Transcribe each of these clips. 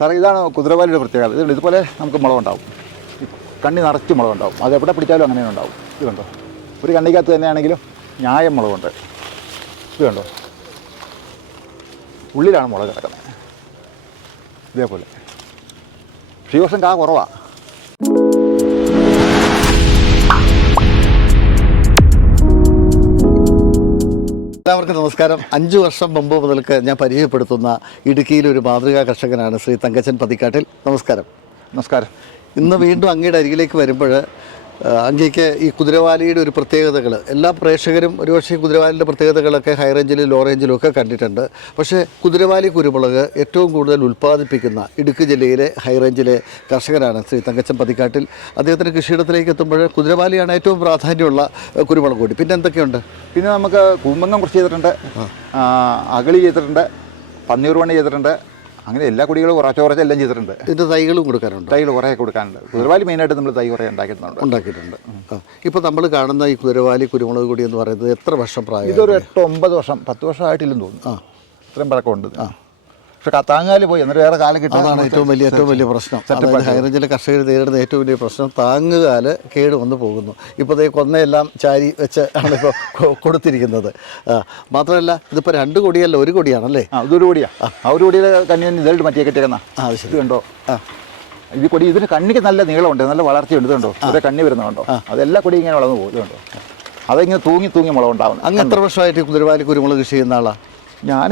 സാറേ ഇതാണ് കുതിരവാലിയുടെ പ്രത്യേകത. ഇതുണ്ട് ഇതുപോലെ നമുക്ക് മുളകുണ്ടാവും. കണ്ണി നിറച്ച് മുളകുണ്ടാവും. അത് എവിടെ പിടിച്ചാലും അങ്ങനെ ഉണ്ടാവും. ഇത് കണ്ടോ? ഒരു കണ്ണിക്കകത്ത് തന്നെയാണെങ്കിലും ന്യായം മുളകുണ്ട്. ഇത് കണ്ടോ? ഉള്ളിലാണ് മുളക് കിടക്കുന്നത്. ഇതേപോലെ. വർഷം കാ കുറവാണ് എല്ലാവർക്കും നമസ്കാരം. അഞ്ചു വർഷം മുമ്പ് മുതൽക്ക് ഞാൻ പരിചയപ്പെടുത്തുന്ന ഇടുക്കിയിലെ ഒരു മാതൃകാ കർഷകനാണ് ശ്രീ തങ്കച്ചൻ പതിക്കാട്ടിൽ. നമസ്കാരം. നമസ്കാരം. ഇന്ന് വീണ്ടും അങ്ങയുടെ അരികിലേക്ക് വരുമ്പോൾ അങ്ങേക്ക് ഈ കുതിരവാലിയുടെ ഒരു പ്രത്യേകതകൾ എല്ലാ പ്രേക്ഷകരും ഒരുപക്ഷെ ഈ കുതിരവാലിന്റെ പ്രത്യേകതകളൊക്കെ ഹൈ റേഞ്ചിലും ലോ റേഞ്ചിലും ഒക്കെ കണ്ടിട്ടുണ്ട്. പക്ഷേ കുതിരവാലി കുരുമുളക് ഏറ്റവും കൂടുതൽ ഉൽപ്പാദിപ്പിക്കുന്ന ഇടുക്കി ജില്ലയിലെ ഹൈ റേഞ്ചിലെ കർഷകരാണ് ശ്രീ തങ്കച്ചൻ പതിക്കാട്ടിൽ. അദ്ദേഹത്തിന്റെ കൃഷിയിടത്തിലേക്ക് എത്തുമ്പോൾ കുതിരവാലിയാണ് ഏറ്റവും പ്രാധാന്യമുള്ള കുരുമുളക് കൂടി. പിന്നെ എന്തൊക്കെയുണ്ട്? പിന്നെ നമുക്ക് കുമ്പങ്ങം കൃഷി ചെയ്തിട്ടുണ്ട്. അകളി ചെയ്തിട്ടുണ്ട്. പന്നീർ പണി ചെയ്തിട്ടുണ്ട്. അങ്ങനെ എല്ലാ കുടികളും കുറച്ച് കുറച്ച് എല്ലാം ചെയ്തിട്ടുണ്ട്. ഇതിന്റെ തൈകളും കൊടുക്കാനുണ്ട്? തൈകൾ കുറേ കൊടുക്കാനുണ്ട്. കുതിരവാലി മെയിനായിട്ട് നമ്മൾ തൈ കുറേ ഉണ്ടാക്കിയിട്ടുണ്ട്. ഉണ്ടാക്കിയിട്ടുണ്ട്. ഇപ്പോൾ നമ്മൾ കാണുന്ന ഈ കുതിരവാലി കുരുമുളക് കൂടി എന്ന് പറയുന്നത് എത്ര വർഷം പ്രായം ഇതൊരു എട്ട് ഒമ്പത് വർഷം പത്ത് വർഷമായിട്ടില്ലെന്ന് തോന്നുന്നു. ആ. ഇത്രയും പഴക്കമുണ്ട് പക്ഷെ താങ്ങാൽ പോയി എന്നിട്ട് വേറെ കാലം കിട്ടുന്നതാണ് അതാണ് ഏറ്റവും വലിയ ഏറ്റവും വലിയ പ്രശ്നം. അതായത് ഹൈറേഞ്ചിലെ കർഷകർ നേരിടുന്ന ഏറ്റവും വലിയ പ്രശ്നം. താങ്ങുകാൽ കേട് വന്ന് പോകുന്നു. ഇപ്പോൾ ഈ കൊന്നയെല്ലാം ചാരി വെച്ച് ആണ് ഇപ്പോൾ കൊടുത്തിരിക്കുന്നത്. മാത്രമല്ല ഇതിപ്പോൾ രണ്ട് കൊടിയല്ല ഒരു കൊടിയാണല്ലേ? ആ ഇതൊരു കൊടിയാ. ആ. ഒരു കൊടിയിൽ കണ്ണിന് ഇതായിട്ട് മറ്റേ കെട്ടിയേക്കുന്ന. ആ ശരി. കണ്ടോ? ആ. ഇത് കൊടി ഇതിന് കണ്ണിക്ക് നല്ല നീളമുണ്ട് നല്ല വളർച്ചയുണ്ട് ഇത് കണ്ടോ? ഒരു കണ്ണി വരുന്നുണ്ടോ അതെല്ലാ കൊടി ഇങ്ങനെ വളർന്നു പോകും ഇതുണ്ടോ അതിങ്ങനെ തൂങ്ങി തൂങ്ങി മുളകുണ്ടാവുന്നു. അങ്ങ് എത്ര വർഷമായിട്ട് കുതിരവാലി കുരുമുളക് കൃഷി ചെയ്യുന്ന ആളാണ് ഞാൻ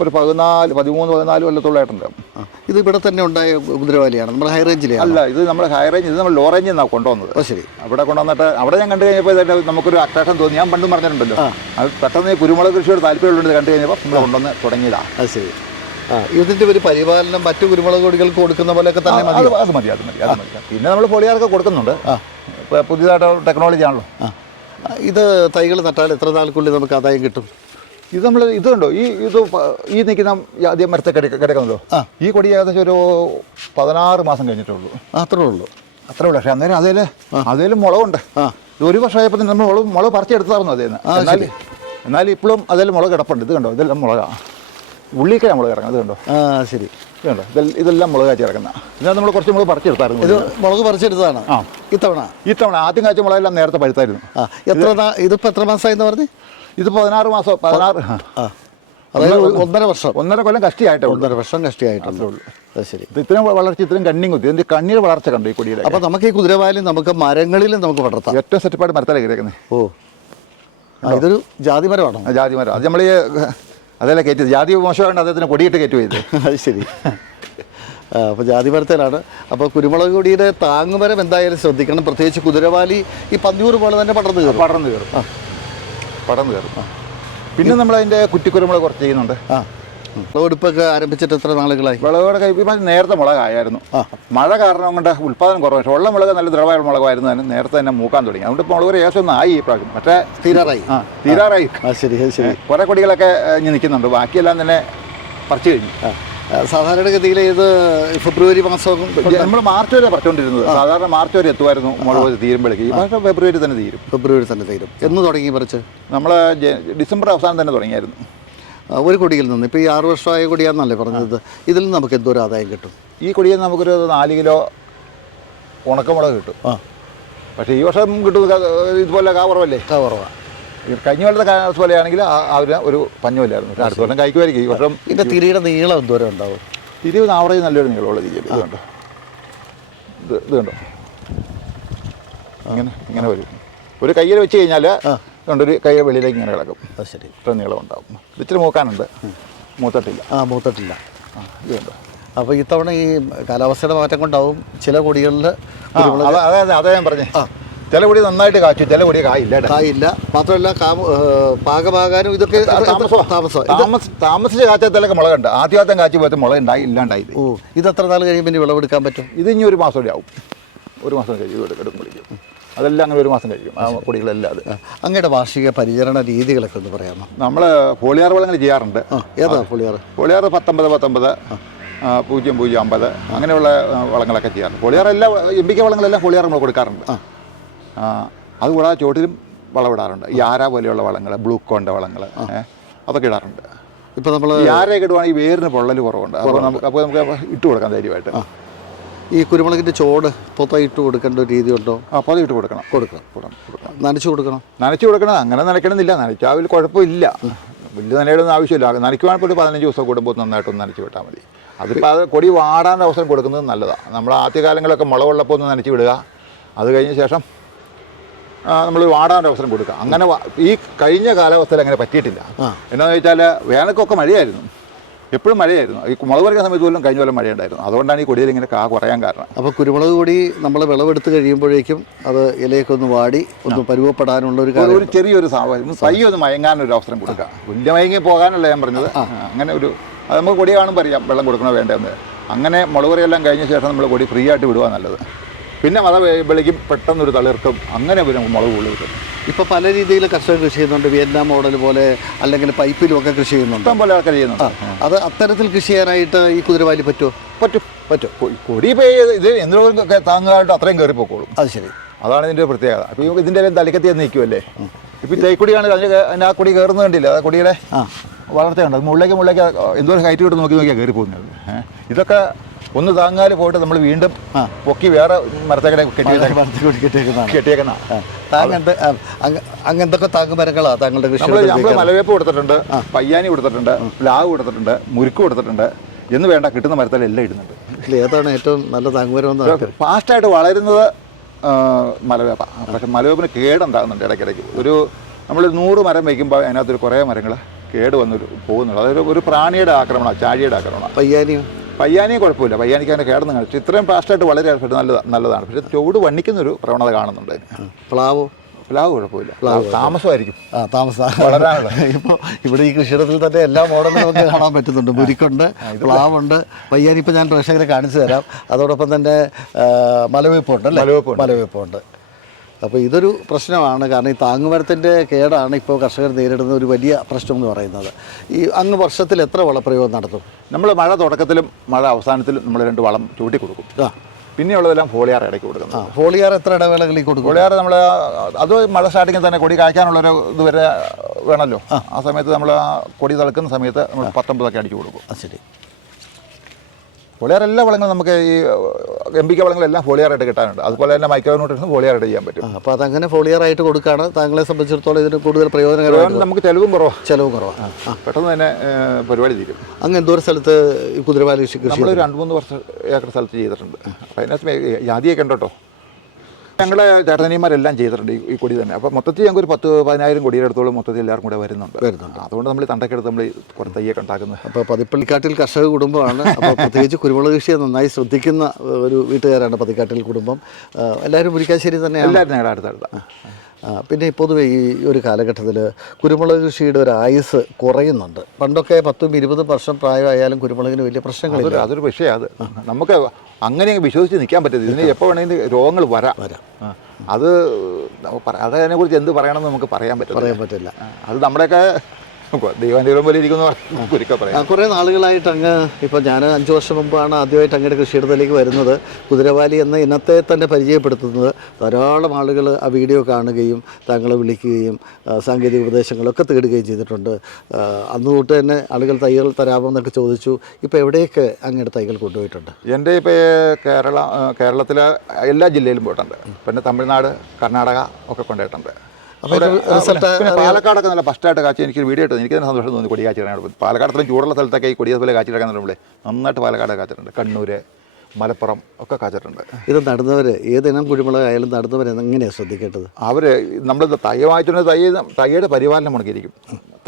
ഒരു പതിനാല് പതിമൂന്ന് പതിനാല് കൊല്ലത്തോളമായിട്ടുണ്ട് ആ. ഇത് ഇവിടെ തന്നെ ഉണ്ടായ കുതിരവാലിയാണ് നമ്മുടെ ഹൈ റേഞ്ചിലെ അല്ല ഇത് നമ്മൾ ഹൈ റേഞ്ച് ഇത് നമ്മൾ ലോ റേഞ്ചിൽ നിന്നാണ് കൊണ്ടുവന്നത്. ഓ ശരി. അവിടെ കൊണ്ടുവന്നിട്ട് അവിടെ ഞാൻ കണ്ടു കഴിഞ്ഞപ്പോൾ ഇതായിട്ട് നമുക്കൊരു അട്രാക്ഷൻ തോന്നി. ഞാൻ പണ്ടും പറഞ്ഞിട്ടുണ്ടല്ലോ. അത് പെട്ടെന്ന് ഈ കുരുമുളക് കൃഷിയോട് താല്പര്യമുള്ളത് കണ്ടു കഴിഞ്ഞപ്പോൾ നമ്മൾ കൊണ്ടുവന്ന് തുടങ്ങിയതാണ് അത് ശരി. ആ ഇതിന്റെ ഒരു പരിപാലനം മറ്റു കുരുമുളക് കൊടികൾക്ക് കൊടുക്കുന്ന പോലെയൊക്കെ തന്നെ മതി അത് മതി അത് മതി അത് മതി. പിന്നെ നമ്മൾ പൊളിയാർക്ക് കൊടുക്കുന്നുണ്ട്. പുതിയതായിട്ട് ടെക്നോളജി ആണല്ലോ. ഇത് തൈകൾ നട്ടാൽ എത്ര നാൾക്കുള്ളിൽ നമുക്ക് ആദായം കിട്ടും? ഇത് നമ്മൾ ഇത് കണ്ടോ? ഈ ഇത് ഈ നിൽക്കുന്ന നാം ആദ്യം മരത്തെ കിട കിടക്കുന്നല്ലോ ആ. ഈ കൊടി ഏകദേശം ഒരു പതിനാറ് മാസം കഴിഞ്ഞിട്ടുള്ളൂ. അത്രേ ഉള്ളൂ. അത്രേ ഉള്ളൂ. പക്ഷേ അന്നേരം അതേൽ അതേലും മുളകുണ്ട്. ഒരു വർഷമായപ്പോൾ തന്നെ നമ്മൾ മുളക് മുളക് പറിച്ചെടുത്തായിരുന്നു അതേന്ന്. എന്നാൽ എന്നാൽ ഇപ്പോഴും അതേലും മുളക് കിടപ്പുണ്ട്. ഇത് കണ്ടോ? ഇതെല്ലാം മുളകാണ് ഉള്ളിക്കാണ് മുളക് ഇറങ്ങുന്നത് ഇത് കണ്ടോ? ആ ശരി. ഇത് കണ്ടോ? ഇതെല്ലാം ഇതെല്ലാം മുളക് കാച്ചി ഇറക്കുന്ന ഇതിനകത്ത് നമ്മൾ കുറച്ച് മുളക് പറിച്ചെടുത്തായിരുന്നു ഇത് മുളക് പറിച്ചെടുത്തതാണ്. ആ. ഇത്തവണ? ഇത്തവണ. ആദ്യം കാച്ച മുളകെല്ലാം നേരത്തെ പഴുത്തായിരുന്നു. ആ എത്ര ഇതിപ്പോൾ എത്ര എത്ര മാസമായിന്ന് പറഞ്ഞ്? ഇത് പതിനാറ് മാസം പതിനാറ് അതായത് ഒന്നര വർഷം. ഒന്നര കൊല്ലം കഷ്ടിയായിട്ടേ ഉള്ളൂ. ഒന്നര വർഷം കഷ്ടിയായിട്ടുള്ളൂ. അത് ശരി. ഇത് ഇത്രയും വളർച്ച ഇത്രയും കണ്ണിങ് കുത്തി. ഇതിന്റെ കണ്ണീർ വളർച്ച കണ്ടു ഈ കൊടിയുടെ അപ്പൊ നമുക്ക് ഈ കുതിരവാലി നമുക്ക് മരങ്ങളിലും നമുക്ക് വളർത്താം. ഏറ്റവും സെറ്റപ്പായിട്ട് മരത്തല കിടക്കുന്നത് ഓ. ഇതൊരു ജാതി മരമാണോ? ജാതി മരം. അത് നമ്മൾ ഈ അതല്ല കയറ്റിയത്? ജാതി മോശമാണ് അദ്ദേഹത്തിന് കൊടിയിട്ട് കയറ്റി പോയത് അത് ശരി. അപ്പോൾ ജാതി മരത്തിലാണ്. അപ്പോൾ കുരുമുളക് കൊടിയുടെ താങ്ങുമരം എന്തായാലും ശ്രദ്ധിക്കണം. പ്രത്യേകിച്ച് കുതിരവാലി ഈ പന്തിയൂർ പോലെ തന്നെ പടർന്നു കയറും. പടർന്നു കയറും. പടർന്ന് കയറും. പിന്നെ നമ്മൾ അതിന്റെ കുറ്റിക്കുരുമുളക് കുറച്ച് ചെയ്യുന്നുണ്ട്. ആ. വിളവെടുപ്പൊക്കെ ആരംഭിച്ചിട്ട് എത്ര നാളുകളായി? വിളവെടുപ്പ് ഇപ്പം നേരത്തെ മുളകായിരുന്നു. മഴ കാരണം കൊണ്ട് ഉൽപ്പാദനം കുറവ്. പക്ഷേ ഉള്ള മുളക് നല്ല ദ്രവമായ മുളകായിരുന്നു. അതിന് നേരത്തെ തന്നെ മൂക്കാൻ തുടങ്ങി. അതുകൊണ്ട് ഇപ്പോൾ മുളക് ഏകദേശം ഒന്ന് ആയി പക്ഷേ തീരാറായി. ആ തീരാറായി. ശരി ശരി. കുറേ കൊടികളൊക്കെ ഇനി നിൽക്കുന്നുണ്ട്. ബാക്കിയെല്ലാം തന്നെ പറിച്ചു കഴിഞ്ഞു. സാധാരണഗതിയിൽ ഇത് ഫെബ്രുവരി മാസം നമ്മൾ മാർച്ച് വരെ പറഞ്ഞുകൊണ്ടിരുന്നത്. സാധാരണ മാർച്ച് വരെ എത്തുമായിരുന്നു മുളക് തീരുമ്പോഴേക്ക്. ഈ പ്രാവശ്യം ഫെബ്രുവരി തന്നെ തീരും. ഫെബ്രുവരി തന്നെ തീരും. എന്ന് തുടങ്ങി പറിച്ച് നമ്മൾ ഡിസംബർ അവസാനം തന്നെ തുടങ്ങിയായിരുന്നു. ഒരു കൊടിയിൽ നിന്ന്. ഇപ്പോൾ ഈ ആറ് വർഷമായ കൊടിയാണെന്നല്ലേ പറഞ്ഞത്? ഇതിൽ നിന്ന് നമുക്ക് എന്തോരം ആദായം കിട്ടും. ഈ കൊടിയിൽ നിന്ന് നമുക്കൊരു നാല് കിലോ ഉണക്കമുളക് കിട്ടും. ആ. പക്ഷേ ഈ വർഷം കിട്ടുന്നത് ഇതുപോലെ കാ കുറവല്ലേ? ആ കുറവാണ് ഈ കഴിഞ്ഞ കൊല്ലത്തെ പോലെയാണെങ്കിൽ ആ ആ ഒരു പഞ്ഞമില്ലായിരുന്നു അടുത്ത കൊല്ലം കഴിക്കുമായിരിക്കും. ഈ വർഷം ഇതിന്റെ തിരിയുടെ നീളം എന്തോരം ഉണ്ടാവും? തിരി ആവറേജ് നല്ലൊരു നീളമുള്ള തിരി ഇത് കണ്ടോ? ഇത് ഇത് കണ്ടോ? ഇങ്ങനെ ഇങ്ങനെ വരും. ഒരു കയ്യിൽ വെച്ച് കഴിഞ്ഞാൽ ഒരു കൈ വെളിയിലേക്ക് ഇങ്ങനെ കിടക്കും. അത് ശരി. ഇത്ര നീളം ഉണ്ടാവും. ഇച്ചിരി മൂക്കാനുണ്ട്. മൂത്തട്ടില്ല. ആ മൂത്തട്ടില്ല. ആ ഇത് കണ്ടോ? അപ്പോൾ ഇത്തവണ ഈ കാലാവസ്ഥയുടെ മാറ്റം കൊണ്ടാവും ചില കൊടികളിൽ അതെ അതെ അതെ ഞാൻ പറഞ്ഞേ. ചില പൊടി നന്നായിട്ട് കാച്ചു ചില പൊടി കായില്ല. കായില്ല. മാത്രമല്ല കാമ പാകമാകാനും ഇതൊക്കെ താമസിച്ച് താമസം തലൊക്കെ താമസിച്ച കാച്ചത്തിലൊക്കെ മുളകുണ്ട് ആദ്യമാദ്യം കാച്ചി പോയത്തെ മുളക് ഉണ്ടായി ഇല്ലാണ്ടായി ഓ ഇത് എത്ര നാൾ കഴിയുമ്പോൾ ഇനി വിളവെടുക്കാൻ പറ്റും? ഇത് ഇനി ഒരു മാസം കൂടി ആവും. ഒരു മാസം കഴിയും. എടുക്കും എടുക്കുമ്പോഴേക്കും അതെല്ലാം അങ്ങനെ ഒരു മാസം കഴിയും. ആ പൊടികളെല്ലാം അത്. അങ്ങയുടെ വാർഷിക പരിചരണ രീതികളൊക്കെ ഒന്ന് പറയാമോ? നമ്മൾ പോളിയാർ വളങ്ങൾ ചെയ്യാറുണ്ട്. ഏതാ പോളിയാർ പോളിയാർ പത്തൊമ്പത് പത്തൊമ്പത് പൂജ്യം പൂജ്യം അമ്പത് അങ്ങനെയുള്ള വളങ്ങളൊക്കെ ചെയ്യാറുണ്ട്. പോളിയാർ എല്ലാ എം പി വളങ്ങളെല്ലാം പോളിയാർ നമ്മൾ കൊടുക്കാറുണ്ട്. ആ, അതുകൂടാതെ ചോട്ടിലും വളമിടാറുണ്ട് ഈ ആര പോലെയുള്ള വളങ്ങൾ ബ്ലൂക്കോണിന്റെ വളങ്ങൾ അതൊക്കെ ഇടാറുണ്ട്. ഇപ്പോൾ നമ്മൾ ഈ ആരയൊക്കെ ഇടുവാണെങ്കിൽ വേരിന് പൊള്ളൽ കുറവുണ്ട്. അപ്പോൾ നമുക്ക് അപ്പോൾ നമുക്ക് ഇട്ട് കൊടുക്കാം ധൈര്യമായിട്ട്. ഈ കുരുമുളകിന്റെ ചോട് പൊത്തായി ഇട്ട് കൊടുക്കേണ്ട ഒരു രീതി ഉണ്ടോ അപ്പോൾ അത് ഇട്ട് കൊടുക്കണം. കൊടുക്കണം. കൊടുക്കണം കൊടുക്കണം. നനച്ചു കൊടുക്കണം? നനച്ചു കൊടുക്കണം. അങ്ങനെ നനയ്ക്കണമെന്നില്ല. നനയ്ക്കാവിൽ കുഴപ്പമില്ല. വലിയ നനയുടെയൊന്നും ആവശ്യമില്ല. നനയ്ക്കുവാണെങ്കിൽ ഒരു പതിനഞ്ച് ദിവസം കൂടുമ്പോൾ നന്നായിട്ടൊന്ന് നനച്ച് വിട്ടാൽ മതി. അതിപ്പോൾ അത് കൊടി വാടാൻ അവസരം കൊടുക്കുന്നത് നല്ലതാണ് നമ്മൾ ആദ്യകാലങ്ങളൊക്കെ മുളവുള്ളപ്പോൾ ഒന്ന് നനച്ച് വിടുക. അത് കഴിഞ്ഞ ശേഷം നമ്മൾ വാടാൻ അവസരം കൊടുക്കുക. അങ്ങനെ ഈ കഴിഞ്ഞ കാലാവസ്ഥയിൽ അങ്ങനെ പറ്റിയിട്ടില്ല. എന്നാന്ന് വെച്ചാൽ വേനൽക്കൊക്കെ മഴയായിരുന്നു. എപ്പോഴും മഴയായിരുന്നു. ഈ മുളക് പറിക്കുന്ന സമയത്ത് പോലും കഴിഞ്ഞ പോലെ മഴയുണ്ടായിരുന്നു. അതുകൊണ്ടാണ് ഈ കൊടിയിൽ ഇങ്ങനെ കാ കുറയാൻ കാരണം. അപ്പോൾ കുരുമുളക് പൊടി നമ്മൾ വിളവെടുത്ത് കഴിയുമ്പോഴേക്കും അത് ഇലയൊക്കെ ഒന്ന് വാടി ഒന്ന് പരിവപ്പെടാനുള്ള ഒരു ഒരു- കാര്യം ഒരു ചെറിയൊരു സാഹചര്യം പയ്യെ ഒന്ന് മയങ്ങാനൊരു അവസരം കൊടുക്കുക. വലിയ മയങ്ങി പോകാനല്ല ഞാൻ പറഞ്ഞത്. അങ്ങനെ ഒരു അത് നമുക്ക് കൊടി കാണുമ്പോൾ അറിയാം വെള്ളം കൊടുക്കണോ വേണ്ടതെന്ന് അങ്ങനെ മുളക് മുളകുറിയെല്ലാം കഴിഞ്ഞ ശേഷം നമ്മൾ കൊടി ഫ്രീ ആയിട്ട് വിടുക നല്ലത്. പിന്നെ മഴ വെളിക്കും പെട്ടെന്നൊരു തളിർക്കും അങ്ങനെ പിന്നെ മുളക് കൂടുതൽ കിട്ടും ഇപ്പോൾ പല രീതിയിൽ കർഷകർ കൃഷി ചെയ്യുന്നുണ്ട്. വിയറ്റ്നാം മോഡൽ പോലെ അല്ലെങ്കിൽ പൈപ്പിലും ഒക്കെ കൃഷി ചെയ്യുന്നുണ്ട്. ഇഷ്ടം പോലെ ആൾക്കാർ ചെയ്യുന്നുണ്ട്. അത് അത്തരത്തിൽ കൃഷി ചെയ്യാനായിട്ട് ഈ കുതിരവാലി പറ്റുമോ പറ്റും പറ്റും. കൊടി പേ ഇത് എന്തൊക്കെ താങ്ങാനായിട്ട് അത്രയും കയറി പോക്കോളും. അത് ശരി. അതാണ് ഇതിന്റെ പ്രത്യേകത. അപ്പോൾ ഇതിന്റെ എല്ലാം തലക്കെത്തി നിൽക്കുമല്ലേ ഇപ്പോൾ ഈ തേക്കൊടിയാണ് അതിന് ആ കുടി കയറുന്നത് കണ്ടില്ല? ആ കൊടിയുടെ? ആ. വളർച്ചയുണ്ട്. അത് മുകളിലേക്ക് മുകളിലേക്ക് എന്തോരം ഹൈറ്റ് കിട്ടും നോക്കി നോക്കിയാൽ കയറി പോകുന്നത്. ഇതൊക്കെ ഒന്ന് താങ്ങാൽ പോയിട്ട് നമ്മൾ വീണ്ടും. പൊക്കി വേറെ മരത്തേക്കടെ കെട്ടിയേക്കുന്ന. താങ്ങത്തെ അങ്ങനത്തെ താങ്ങ് മരങ്ങളാ താങ്കളുടെ കൃഷി നമ്മൾ മലവേപ്പ് കൊടുത്തിട്ടുണ്ട് പയ്യാനി കൊടുത്തിട്ടുണ്ട് പ്ലാവ് കൊടുത്തിട്ടുണ്ട് മുരുക്ക് കൊടുത്തിട്ടുണ്ട്. എന്ന് വേണ്ട കിട്ടുന്ന മരത്തിലെല്ലാം ഇടുന്നുണ്ട്. ഏതാണ് ഏറ്റവും നല്ല താങ്ങുമരം മരം ഫാസ്റ്റായിട്ട് വളരുന്നത് മലവേപ്പ. പക്ഷെ മലവേപ്പിന് കേടുണ്ടാകുന്നുണ്ട് ഇടയ്ക്കിടയ്ക്ക്. ഒരു നമ്മൾ നൂറ് മരം വയ്ക്കുമ്പോൾ അതിനകത്തൊരു കുറേ മരങ്ങൾ കേട് വന്ന് പോകുന്നുള്ളൂ. അതൊരു ഒരു പ്രാണിയുടെ ആക്രമണം ചാഴിയുടെ ആക്രമണം പയ്യാനിയും? പയ്യാനിയും കുഴപ്പമില്ല. പയ്യാനിക്ക് അങ്ങനെ കേടന്ന് കാണിച്ചു ഇത്രയും ഫാസ്റ്റായിട്ട് വളരെ നല്ലതാണ് നല്ലതാണ്. പക്ഷേ ചുവട് വണ്ണിക്കുന്നൊരു പ്രവണത കാണുന്നുണ്ട് പ്ലാവോ? പ്ലാവ് കുഴപ്പമില്ല. താമസമായിരിക്കും. ആ താമസം. ഇപ്പോൾ ഇവിടെ ഈ കൃഷിയിടത്തിൽ തന്നെ എല്ലാ മോഡലും നമുക്ക് കാണാൻ പറ്റുന്നുണ്ട്. മുരിക്കുണ്ട് പ്ലാവുണ്ട്. പയ്യാനി ഇപ്പോൾ ഞാൻ പ്രേക്ഷകരെ കാണിച്ചു തരാം. അതോടൊപ്പം തന്നെ മലവെപ്പുണ്ട് മലവേപ്പുണ്ട് അല്ലേ? മലവേപ്പുണ്ട്. അപ്പോൾ ഇതൊരു പ്രശ്നമാണ്. കാരണം ഈ താങ്ങുമരത്തിന്റെ കേടാണ് ഇപ്പോൾ കർഷകർ നേരിടുന്ന ഒരു വലിയ പ്രശ്നം എന്ന് പറയുന്നത്. ഈ അങ്ങ് വർഷത്തിൽ എത്ര വളപ്രയോഗം നടത്തും? നമ്മൾ മഴ തുടക്കത്തിലും മഴ അവസാനത്തിലും നമ്മൾ രണ്ട് വളം ചൂട്ടി കൊടുക്കും. ആ. പിന്നെയുള്ളതെല്ലാം ഫോളിയാർ ഇടയ്ക്ക് കൊടുക്കുന്നത് ആ ഫോളിയാർ എത്ര ഇടവേളകളിൽ കൊടുക്കും? ഫോളിയാർ നമ്മൾ അത് മഴ സ്റ്റാർട്ടിങ്ങിൽ തന്നെ കൊടി കായ്ക്കാനുള്ളൊരു ഇത് വരെ വേണമല്ലോ. ആ. സമയത്ത് നമ്മൾ കൊടി തളക്കുന്ന സമയത്ത് നമ്മൾ പത്തൊമ്പതൊക്കെ അടിച്ചു കൊടുക്കും. ശരി. ഫോളിയാർ എല്ലാ വളങ്ങളും നമുക്ക് ഈ എംപിക്ക വളങ്ങളെല്ലാം ഫോളിയാറായിട്ട് കിട്ടാനുണ്ട്. അതുപോലെ തന്നെ മൈക്രോ ന്യൂട്രിയൻസും ഫോളിയാറായിട്ട് ചെയ്യാൻ പറ്റും. അപ്പോൾ അതങ്ങനെ ഫോളിയർ ആയിട്ട് കൊടുക്കുകയാണ് താങ്കളെ സംബന്ധിച്ചിടത്തോളം ഇതിന് കൂടുതൽ പ്രയോജനകരമാണ് നമുക്ക് ചെലവും കുറവാണ് ചിലവും കുറവാണ് പെട്ടെന്ന് തന്നെ പരിപാടി തീരും. അങ്ങ് എന്തോരം സ്ഥലത്ത് ഈ കുതിരവാലി കൃഷി നമ്മൾ രണ്ട് മൂന്ന് വർഷം ഏക്കർ സ്ഥലത്ത് ചെയ്തിട്ടുണ്ട്. അപ്പോൾ അതിനകത്ത് ജാതിയൊക്കെ ഉണ്ട് കേട്ടോ ഞങ്ങളെ ചേട്ടനിയന്മാരെല്ലാം ചെയ്തിട്ടുണ്ട് ഈ- കൊടി തന്നെ. അപ്പോൾ മൊത്തത്തിൽ ഞങ്ങൾക്ക് ഒരു പത്ത് പതിനായിരം കൊടിയുടെ അടുത്തോളം മൊത്തത്തിൽ എല്ലാവർക്കും കൂടെ വരുന്നുണ്ട്. വരുന്നുണ്ട്. അതുകൊണ്ട് നമ്മൾ തണ്ടക്കെടുത്ത് നമ്മൾ കുറേ തയ്യൊക്കെ ഉണ്ടാക്കുന്നത്. അപ്പോൾ പതിപ്പള്ളിക്കാട്ടിൽ കർഷക കുടുംബമാണ്. അപ്പോൾ പ്രത്യേകിച്ച് കുരുമുളക് കൃഷിയെ നന്നായി ശ്രദ്ധിക്കുന്ന ഒരു വീട്ടുകാരാണ് പതിക്കാട്ടിൽ കുടുംബം. എല്ലാവരും മുരിക്കാശ്ശേരി തന്നെയാണ്? എല്ലാവരും ഞങ്ങളുടെ അടുത്തടുത്ത. ആ, പിന്നെ പൊതുവെ ഈ ഒരു കാലഘട്ടത്തിൽ കുരുമുളക് കൃഷിയുടെ ഒരു ആയുസ് കുറയുന്നുണ്ട്. പണ്ടൊക്കെ പത്തും ഇരുപതും വർഷം പ്രായമായാലും കുരുമുളകിന് വലിയ പ്രശ്നങ്ങളില്ല. അതൊരു പക്ഷേ അത്. നമുക്ക് അങ്ങനെ വിശ്വസിച്ച് നിൽക്കാൻ പറ്റത്തില്ല. ഇതിന് എപ്പോൾ വേണമെങ്കിലും രോഗങ്ങൾ വരാം. വരാം. അത് അതിനെക്കുറിച്ച് എന്ത് പറയണമെന്ന് നമുക്ക് പറയാൻ പറ്റില്ല പറയാൻ പറ്റില്ല. അത് നമ്മുടെയൊക്കെ ദൈവാനുഗ്രഹം പോലെ ഇരിക്കുന്നു പറയാം. കുറേ നാളുകളായിട്ട് അങ്ങ് ഇപ്പോൾ ഞാൻ അഞ്ച് വർഷം മുമ്പാണ് ആദ്യമായിട്ട് അങ്ങയുടെ കൃഷിയിടത്തിലേക്ക് വരുന്നത്. കുതിരവാലി എന്ന ഇനത്തെ തന്നെ പരിചയപ്പെടുത്തുന്നത്. ധാരാളം ആളുകൾ ആ വീഡിയോ കാണുകയും താങ്കളെ വിളിക്കുകയും സാങ്കേതിക ഉപദേശങ്ങളൊക്കെ തേടുകയും ചെയ്തിട്ടുണ്ട്. അന്ന് തൊട്ട് തന്നെ ആളുകൾ തൈകൾ തരാമോ എന്നൊക്കെ ചോദിച്ചു. ഇപ്പോൾ എവിടെയൊക്കെ അങ്ങയുടെ തൈകൾ കൊണ്ടുപോയിട്ടുണ്ട്? എന്റെ ഇപ്പോൾ കേരള കേരളത്തിലെ എല്ലാ ജില്ലയിലും പോയിട്ടുണ്ട്. പിന്നെ തമിഴ്നാട് കർണാടക ഒക്കെ കൊണ്ടുപോയിട്ടുണ്ട്. പാലക്കാടൊക്കെ നല്ല ഫസ്റ്റായിട്ട് കാച്ചി എനിക്ക് വീഡിയോ ഇട്ടത്. എനിക്ക് തന്നെ സന്തോഷം തോന്നി കൊടി കാച്ചിടാനാണ് പാലക്കാടത്തിലും ചൂടുള്ള സ്ഥലത്തൊക്കെ ഈ കൊടിയ പോലെ കാച്ചിടക്കാൻ നമ്മളെ നന്നായിട്ട് പാലക്കാട് കാച്ചിട്ടുണ്ട്. കണ്ണൂർ മലപ്പുറം ഒക്കെ കാച്ചിട്ടുണ്ട്. ഇത് നടുന്നവർ ഏതിനം കുരുമുളക് ആയാലും നടുന്നവർ എങ്ങനെയാണ് ശ്രദ്ധിക്കേണ്ടത്? അവർ നമ്മൾ തൈ വാങ്ങിച്ചിട്ട് തൈ തൈയുടെ പരിപാലനം മുടക്കിയിരിക്കും.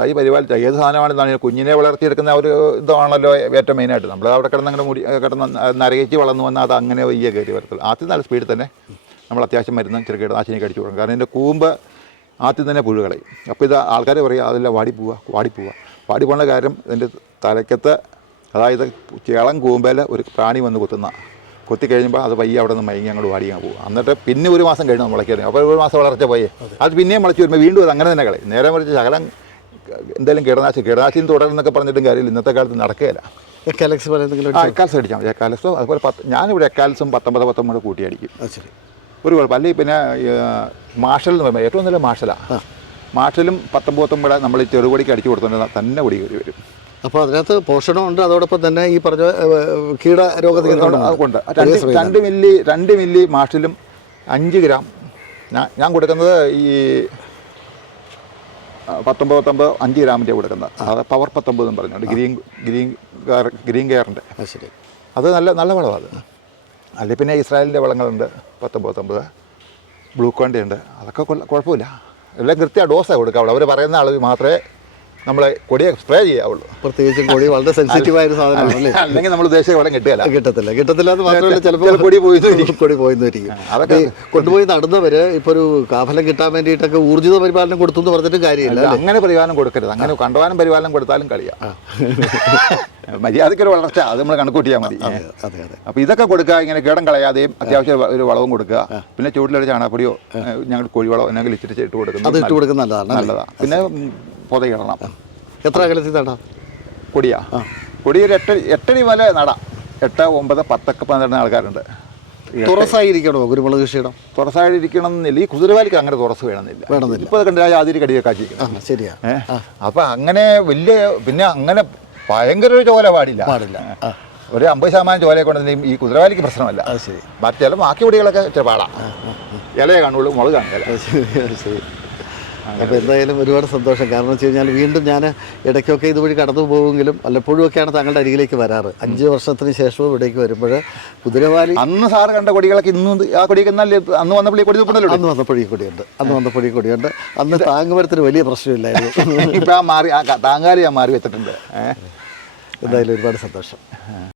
തൈ പരിപാലിച്ച ഏത് സാധനമാണെന്നാണ് കുഞ്ഞിനെ വളർത്തിയെടുക്കുന്ന ഒരു ഇതാണല്ലോ ഏറ്റവും മെയിനായിട്ട് നമ്മൾ അവിടെ കിടന്ന് അങ്ങനെ മുടി കിടന്ന് നരകിച്ച് വളർന്നു വന്നാൽ അത് അങ്ങനെ വയ്യ കയറി വരത്തുള്ളൂ. ആദ്യം നല്ല സ്പീഡിൽ തന്നെ നമ്മൾ അത്യാവശ്യം മരുന്ന് ചെറുകിട നാശിനിയൊക്കെ അടിച്ചു കൊടുക്കും. കാരണം ഇതിന്റെ കൂമ്പ് ആദ്യം തന്നെ പുഴു കളയും. അപ്പോൾ ഇത് ആൾക്കാർ പറയുക അതെല്ലാം വാടിപ്പോവുക വാടിപ്പോവുക വാടിപ്പോണ കാര്യം ഇതിന്റെ തലയ്ക്കത്ത് അതായത് ചേളം കൂമ്പേൽ ഒരു പ്രാണി വന്ന് കുത്തുന്ന കൊത്തി കഴിയുമ്പോൾ അത് പയ്യെ അവിടെ നിന്ന് മയങ്ങി അങ്ങോട്ട് വാടി അങ്ങ് പോകും എന്നിട്ട് പിന്നെ ഒരു മാസം കഴിഞ്ഞ് മുളയ്ക്കരുത് അപ്പോൾ ഒരു മാസം വളർച്ച പോയേ. അത്. പിന്നെയും മുളച്ച് വരുമ്പോൾ വീണ്ടും അത് അങ്ങനെ തന്നെ കളയും. നേരെ മറിച്ച് ശകലം എന്തായാലും കീടനാശി കീടനാശിനി തുടരുന്നൊക്കെ പറഞ്ഞിട്ടും കാര്യമില്ല. ഇന്നത്തെ കാലത്ത് നടക്കുകയില്ല. എക്കാലക്സ് പോലെ എന്തെങ്കിലും എക്കാലസ് അടിച്ചാൽ മതി. എക്കാലസോ അതുപോലെ പത്ത് ഞാനിവിടെ എക്കാലസും പത്തൊമ്പത് പത്തൊമ്പത് കൂട്ടി അടിക്കും. ആ ശരി. ഒരു കുഴപ്പം. അല്ലെങ്കിൽ പിന്നെ മാഷൽ എന്ന് പറയുമ്പോൾ ഏറ്റവും നല്ല മാഷലാണ് മാഷലും കൂടെ നമ്മൾ ഈ ചെറുപടിക്ക് അടിച്ചു കൊടുത്തോണ്ട് തന്നെ കുടി വരും അപ്പോൾ അതിനകത്ത് പോഷണമുണ്ട് അതോടൊപ്പം തന്നെ ഈ പറഞ്ഞ കീട രോഗത്തിനുണ്ട് രണ്ട് രണ്ട് മില്ലി രണ്ട് മില്ലി മാഷിലും അഞ്ച് ഗ്രാം. ഞാൻ ഞാൻ കൊടുക്കുന്നത് ഈ പത്തൊമ്പത് പത്തൊമ്പത് അഞ്ച് ഗ്രാമിന്റെ കൊടുക്കുന്നത്. അത് പവർ പത്തൊമ്പത് എന്ന് പറഞ്ഞുകൊണ്ട് ഗ്രീൻ ഗ്രീൻ ഗ്രീൻ കെയറിന്റെ. ശരി. അത് നല്ല നല്ല വളമാണ് അത്. അല്ലെങ്കിൽ പിന്നെ ഇസ്രായേലിന്റെ വളങ്ങളുണ്ട് പത്തൊമ്പത് പത്തൊമ്പത് ബ്ലൂക്കോന്റെ ഉണ്ട് അതൊക്കെ കുഴപ്പമില്ല. എല്ലാം കൃത്യ ഡോസാണ് കൊടുക്കാവുള്ളൂ അവർ പറയുന്ന അളവ് മാത്രമേ നമ്മളെ കൊടിയെ സ്പ്രേ ചെയ്യാവുള്ളൂ. പ്രത്യേകിച്ചും കൊടി വളരെ സെൻസിറ്റീവ് ആയ ഒരു സാധനമാണ് അല്ലേ? അല്ലെങ്കിൽ നമ്മൾ ഉദ്ദേശിച്ച വളം കിട്ടുകയില്ല. കിട്ടത്തില്ല. കിട്ടത്തില്ല എന്ന് മാത്രമല്ല ചിലപ്പോൾ ചില കൊടി പോയി കൊടി പോയിന്നിരിക്കും അതൊക്കെ കൊണ്ടുപോയി നടന്നവര് ഇപ്പൊ ഒരു കാഫലം കിട്ടാൻ വേണ്ടിയിട്ടൊക്കെ ഊർജിത പരിപാലനം കൊടുത്തു എന്ന് പറഞ്ഞിട്ട് കാര്യമില്ല അങ്ങനെ പരിപാലനം കൊടുക്കരുത്. അങ്ങനെ കണ്ടവാനും പരിപാലനം കൊടുത്താലും കളിയാ. മര്യാദയ്ക്കൊരു വളർച്ച അത് നമ്മൾ കണക്കൂട്ടിയാൽ മതി. അപ്പോൾ ഇതൊക്കെ കൊടുക്കുക ഇങ്ങനെ കീടം കളയാതെയും അത്യാവശ്യം ഒരു വളവും കൊടുക്കുക. പിന്നെ ചൂട്ടിലൊരു ചാണകപ്പൊടിയോ ഏഹ്, ഞങ്ങൾ കോഴിവളോ അല്ലെങ്കിൽ ഇച്ചിരി ഇട്ട് അത് കൊടുക്കുന്നത് ഇട്ട് കൊടുക്കുന്നത് നല്ലതാണ് നല്ലതാണ് പിന്നെ പൊതയിടണം. എത്ര അകലത്തിൽ നടാം? കൊടിയാ. കൊടി ഒരു എട്ട് എട്ടടി വല നടാം. എട്ട് ഒമ്പത് പത്തൊക്കെ പന്ത്രണ്ട് ആൾക്കാരുണ്ട്. തുറസായിരിക്കണോ കുരുമുളക് കൃഷിയിടം? എന്നില്ല ഈ കുതിരവാലിക്ക് അങ്ങനെ തുറസ് വേണമെന്നില്ല. വേണമെന്നില്ല. ഇപ്പോൾ കണ്ടാൽ ആദ്യം കടിയൊക്കെ ശരിയാ. അപ്പം അങ്ങനെ വലിയ പിന്നെ അങ്ങനെ ഭയങ്കര ഒരു ചോല പാടില്ല. പാടില്ല. ഒരു അമ്പത് ശതമാനം ചോലയെ കൊണ്ടെങ്കിലും ഈ കുതിരവാലിക്ക് പ്രശ്നമല്ല. ശരി. ബാക്കി ചില ബാക്കി പൊടികളൊക്കെ ഇച്ചിരി പാടാം. ഇലയെ കാണുള്ളൂ മുളക് കാണില്ല ശരി. അപ്പോൾ എന്തായാലും ഒരുപാട് സന്തോഷം. കാരണം വെച്ച് കഴിഞ്ഞാൽ വീണ്ടും ഞാൻ ഇടയ്ക്കൊക്കെ ഇതുവഴി കടന്നു പോകുമെങ്കിലും വല്ലപ്പോഴും ഒക്കെയാണ് താങ്കളുടെ അരികിലേക്ക് വരാറ്. അഞ്ച് വർഷത്തിന് ശേഷവും ഇവിടേക്ക് വരുമ്പോൾ കുതിരവാലി അന്ന് സാറ് കണ്ട കൊടികളൊക്കെ ഇന്നും ആ കൊടിയൊക്കെ എന്നാൽ അന്ന് വന്നപ്പോൾ ഈ കൊടി അന്ന് വന്നപ്പോൾ ഈ കൊടിയുണ്ട്. അന്ന് വന്നപ്പോൾ ഈ കൊടിയുണ്ട്. അന്ന് താങ്ങുമരത്തിന് വലിയ പ്രശ്നമില്ലായിരുന്നു. ഇപ്പം ആ മാറി ആ താങ്കാലി ഞാൻ മാറി വെച്ചിട്ടുണ്ട്. എന്തായാലും ഒരുപാട് സന്തോഷം.